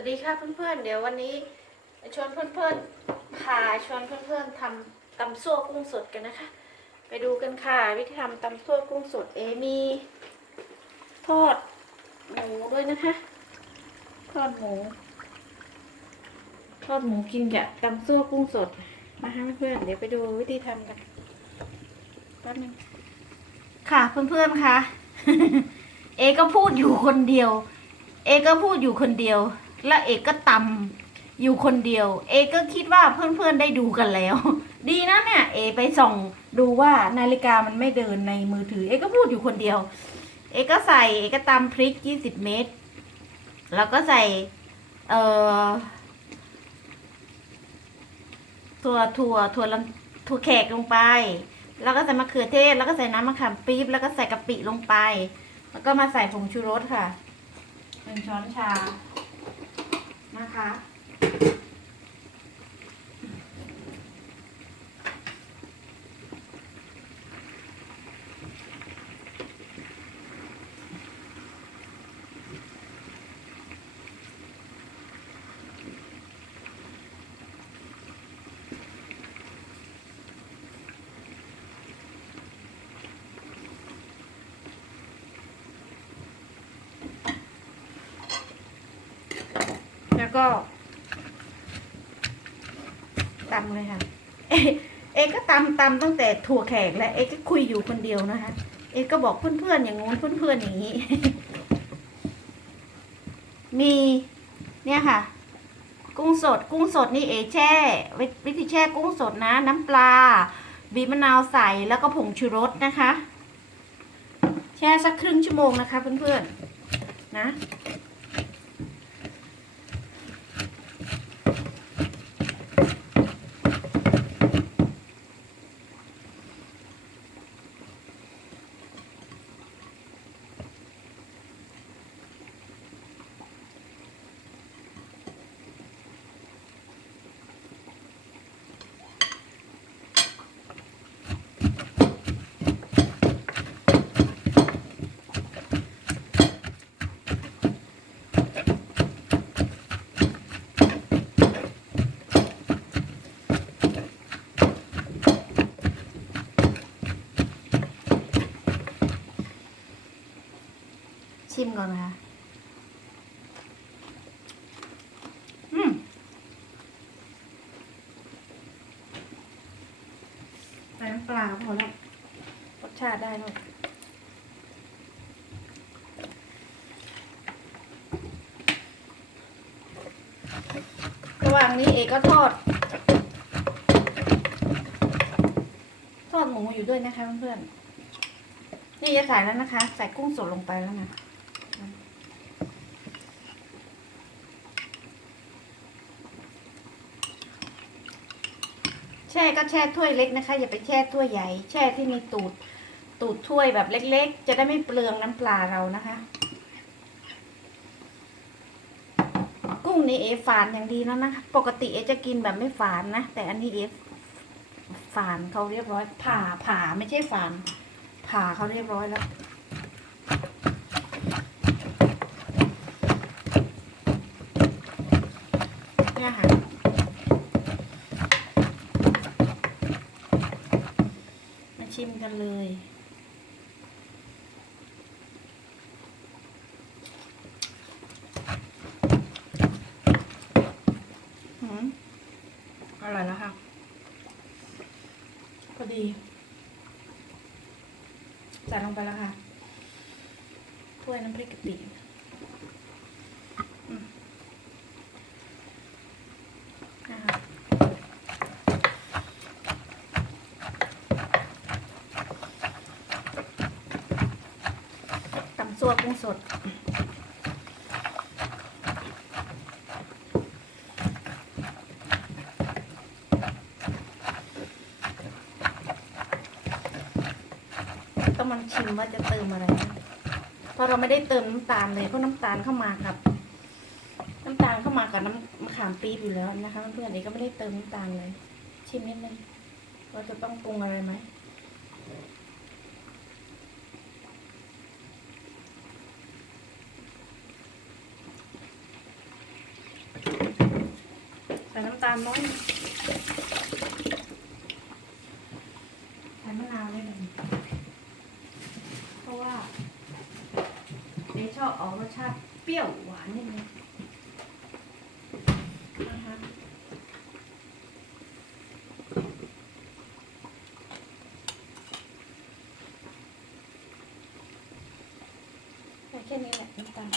วัสดีค่ะเพื่อนๆ เดี๋ยววันนี้ชวนเพื่อนๆพาชวนเพื่อนๆทำตำซั่วกุ้งสดกันนะคะ ไปดูกันค่ะ วิธีทำตำซั่วกุ้งสดเอมีทอดหมูด้วยนะคะทอดหมูทอดหมูกินกับตำซั่วกุ้งสดมาให้เพื่อนๆเดี๋ยวไปดูวิธีทำกันแป๊บนึงค่ะเพื่อนๆค่ะเอก็พูดอยู่คนเดียว เอก็พูดอยู่คนเดียว และเอกก็ตำอยู่คนเดียว เอก็คิดว่าเพื่อนๆได้ดูกันแล้ว ดีนะเนี่ย เอไปส่องดูว่านาฬิกามันไม่เดินในมือถือ เอก็พูดอยู่คนเดียว เอก็ใส่เอก็ตำพริกยี่สิบเม็ดแล้วก็ใส่เอ่อถั่วถั่วถั่วลำถั่วแขกลงไป แล้วก็ใส่มะเขือเทศ แล้วก็ใส่น้ำมะขามปี๊บแล้วก็ใส่กะปิลงไป แล้วก็มาใส่ผงชูรสค่ะหนึ่งช้อนชา นะคะ ก็ตำเลยค่ะ เอเอก็ตำตำตั้งแต่ถั่วแขกและเอก็คุยอยู่คนเดียวนะคะ เอก็บอกเพื่อนๆอย่างงู้นเพื่อนๆอย่างนี้ มีเนี่ยค่ะ กุ้งสด กุ้งสดนี่เอแช่ วิธีแช่กุ้งสดนะ น้ำปลา บีบมะนาวใส่แล้วก็ผงชูรสนะคะ แช่สักครึ่งชั่วโมงนะคะเพื่อนๆนะ ชิมก่อนนะคะ อืมใส่น้ำปลาพอแล้วรสชาติได้ลูกระหว่างนี้เอกก็ทอด ทอดหมูอยู่ด้วยนะคะเพื่อนๆ นี่จะใส่แล้วนะคะ ใส่กุ้งสดลงไปแล้วนะแช่ก็แช่ถ้วยเล็กนะคะ อย่าไปแช่ถ้วยใหญ่ แช่ที่มีตูด ตูดถ้วยแบบเล็ก ๆ จะได้ไม่เปลืองน้ำปลาเรานะคะ กุ้งนี่เอฝานอย่างดีแล้วนะคะปกติเอจะกินแบบไม่ฝานนะ แต่อันนี้เอฝานเขาเรียบร้อย ผ่าผ่าไม่ใช่ฝาน ผ่าเขาเรียบร้อยแล้วเนี่ยค่ะมาชิมกันเลย หืมอร่อยแล้วค่ะ พอดี ใส่ลงไปแล้วค่ะถ้วยน้ำพริกกะปิอืมนะคะตำซัวกุ้งสด ต้องมัน ชิมว่าจะเติมอะไรนะเพราะเราไม่ได้เติมน้ำตาลเลยเพราะน้ำตาลเข้ามากับ น้ำตาลเข้ามากับน้ำมะขามปี๊บอยู่แล้วนะคะเพื่อนๆเอกก็ไม่ได้เติมน้ำตาลเลย ชิมนิดนึงว่าจะต้องปรุงอะไรไหมน้ำตาลน้อยใส่มะนาวได้เลยเพราะว่าเจ๊ชอบออกรสชาติเปรี้ยวหวานนิดนึงนะคะใส่แค่นี้แหละน้ำตาล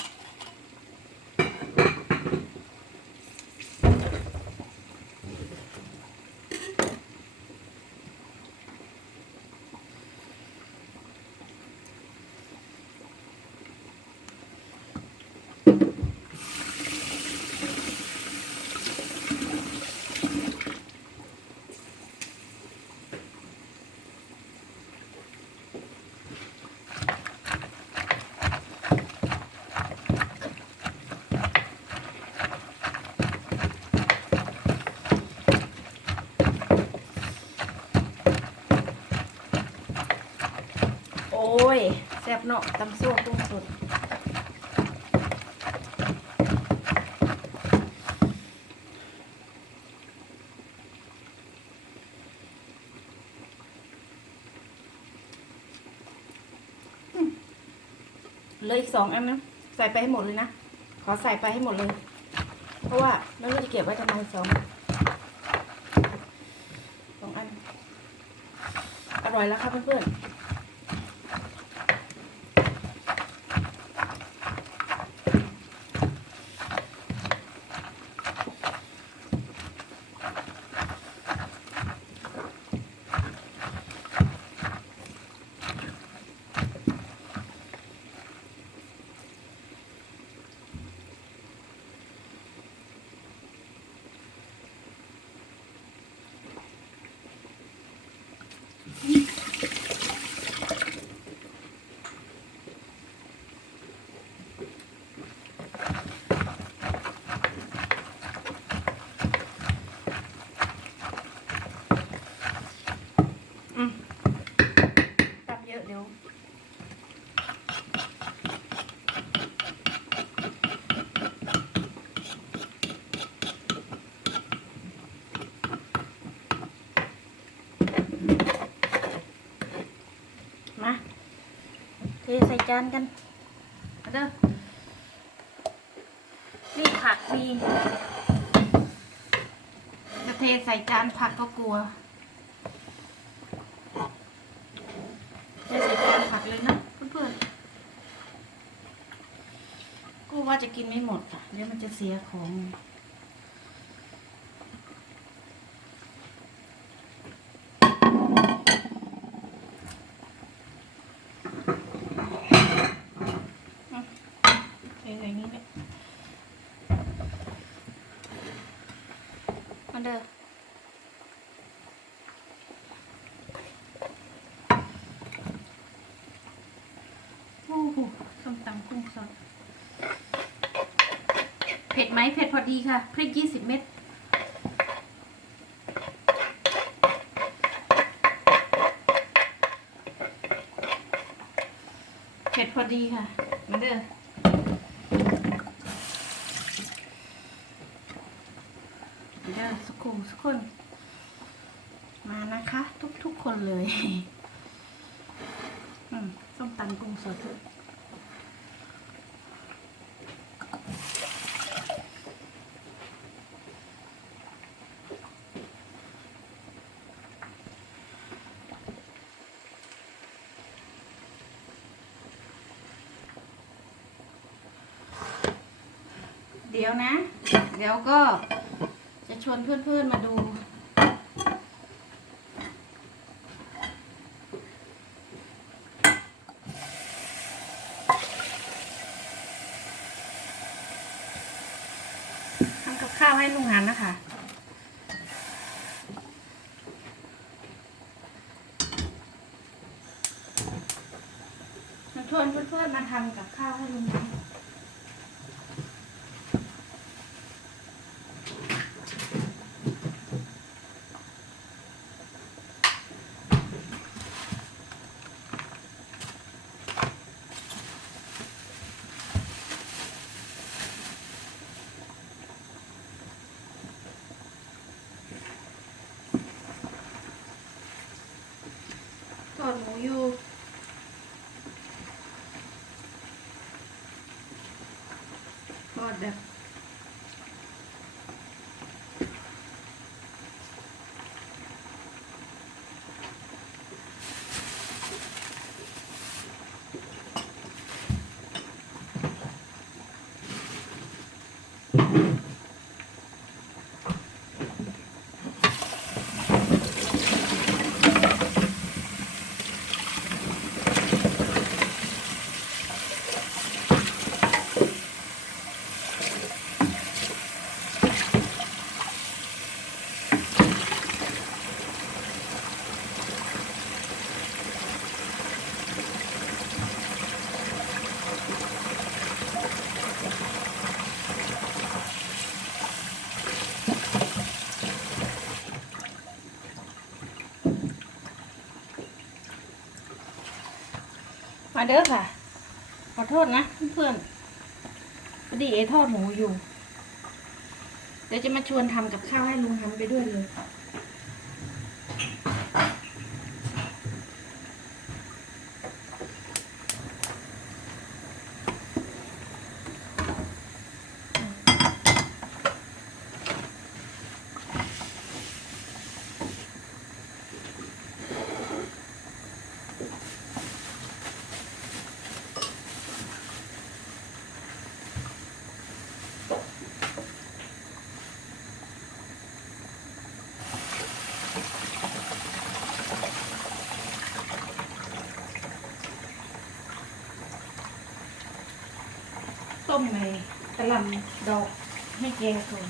โอ้ยแซ่บเนาะตำซั่วกุ้งสดเหลืออีกสองอันนะ ใส่ไปให้หมดเลยนะ ขอใส่ไปให้หมดเลย เพราะว่าไม่รู้จะเก็บไว้ทำไมสองสองอัน อร่อยแล้วค่ะเพื่อนๆ ใส่จานกันเอาเด้อนี่ผักมีจะเทใส่จานผักก็กลัวจะใส่จานผักเลยนะเพื่อนๆ กูว่าจะกินไม่หมดอะเดี๋ยวมันจะเสียของ ใส่อย่างนี้เลยมา เด้อโอ้โหส้มตำกุ้งสดเผ็ดไหมเผ็ดพอดีค่ะ พริกยี่สิบเม็ดเผ็ดพอดีค่ะมาเด้อ เดี๋ยวสักครู่สักคน มานะคะ ทุกๆคน เลยอืมส้มตำกุ้งสดเดี๋ยวนะ เดี๋ยวก็จะชวนเพื่อนๆมาดู ทำกับ ข้าวให้ลุงหันนะคะ มาชวนเพื่อนๆมาทำกับข้าวให้ลุงหัน you. Order. มาเด้อค่ะ ขอโทษนะเพื่อนๆพอดีเอทอดหมูอยู่ เดี๋ยวจะมาชวนทำกับข้าวให้ลุงทำไปด้วยเลย มในกระหลำดอกให้แกงก่อน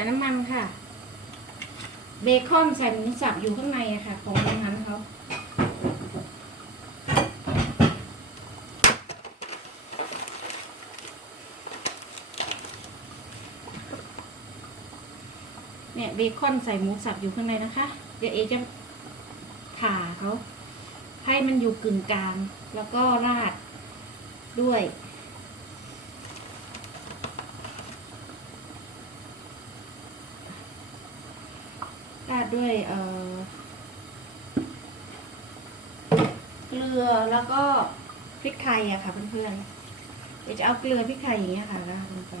ส่น้ำมันค่ะ เบคอนใส่หมูสับอยู่ข้างในอะค่ะ ของตรงนั้นเขาเนี่ยเบคอนใส่หมูสับอยู่ข้างในนะคะ เดี๋ยวเอจะผ่าเขาให้มันอยู่กึ่งกลาง แล้วก็ราดด้วย ด้วยเอ่อเกลือแล้วก็พริกไทยอะค่ะเพื่อนๆเดี๋ยวจะเอาเกลือพริกไทยอย่างเงี้ยค่ะราดลงไป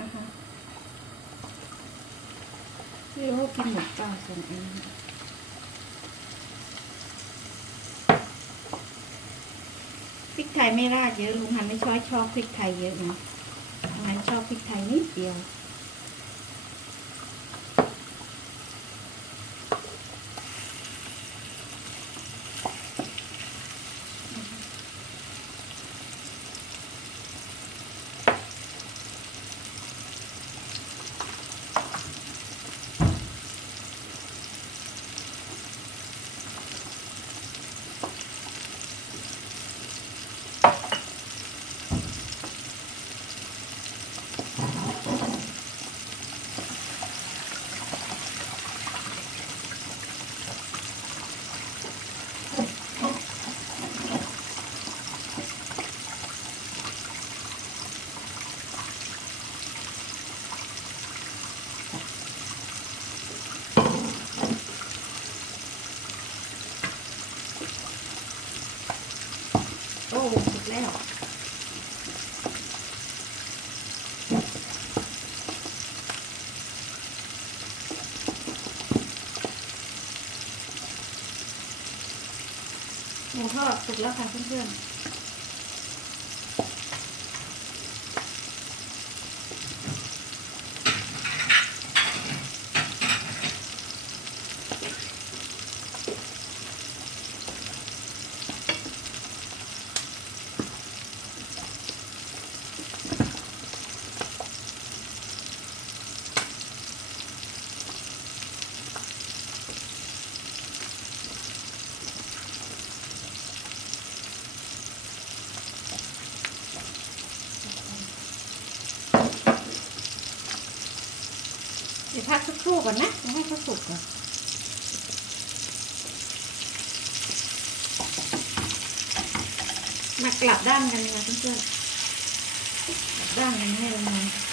นะคะไม่รู้ว่ากินหมดเปล่าส่วนอันนี้พริก ไม่ราดเยอะลุงฮันไม่ชอบชอบพริกไทยเยอะนะลุงฮันชอบพริกไทยนิดเดียว แล้วค่ะเพื่อนๆ เดี๋ยวพักสักครู่ก่อนนะให้เขาสุกก่อนมากลับด้านกันนะเพื่อนๆกลับด้านกันให้เรามอ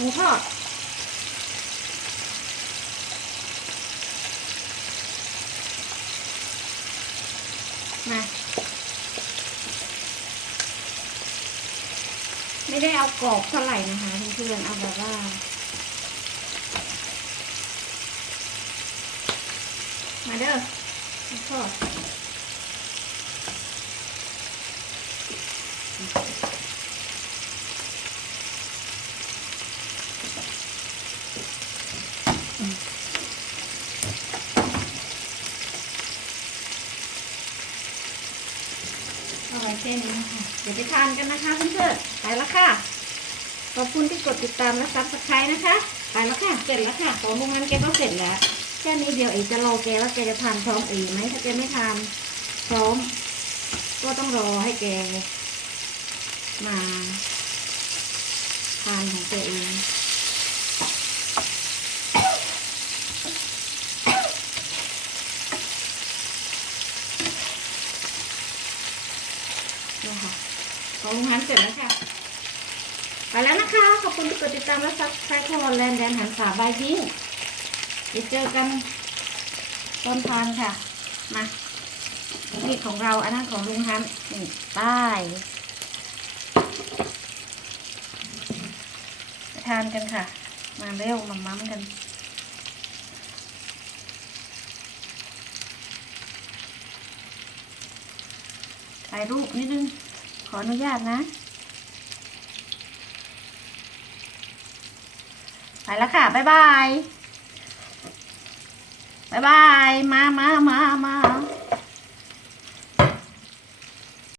มูทอดมาไม่ได้เอากรอบเท่าไหร่นะคะเพื่อนๆเอาแบบว่ามาเด้อทอดเอาไว้แค่นี้นะคะเดี๋ยวไปทานกันนะคะเพื่อนๆไปแล้วค่ะ ขอบคุณที่กดติดตามและซับสไครต์นะคะ ไปแล้วค่ะ เสร็จแล้วค่ะของโรงงานแกก็เสร็จแล้ว แค่นี้เดียวเอกจะรอแกว่าแกจะทานพร้อมเองไหมถ้าแกไม่ทานพร้อม ก็ต้องรอให้แกมาทานของตัวเองนะคะของโรงงานเสร็จแล้วค่ะ ไปแล้วนะคะ ขอบคุณที่กดติดตามและซับสไครต์ของแลนด์แดนหันสาบายทิ้งเดี๋ยวเจอกันตอนทานค่ะ มานี่ของเราอันนั้นของลุงฮันนี่ป้ายทานกันค่ะ มาเร็วมามั้มกันถ่ายรูปนิดนึง ขออนุญาตนะ ไปแล้วค่ะ บ๊ายบายบ๊ายบาย มามามามา